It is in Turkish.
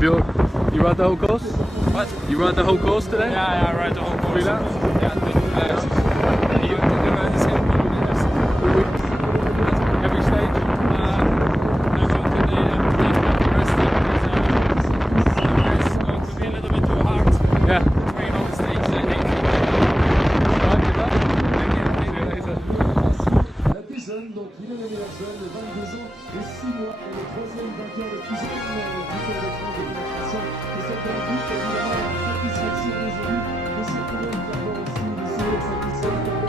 Have you ride the whole course? What? You ride the whole course today? Yeah, I ride the whole course. 3 laps? Yeah, 3 laps. And you have to do the same kilometers. 3 weeks? Every stage? I want to take rest because otherwise it's going to be a little bit too hard to Yeah. train on the stage, I think. Right, good luck. Thank you. See you later. La plus jeune, donc il est le meilleur jeune, 22 ans et 6 mois, et le troisième vainqueur le plus jeune du Tour de France de pénétration. Et cette évidemment la satisfaction des élus de se trouver une performance aussi, de se satisfaire.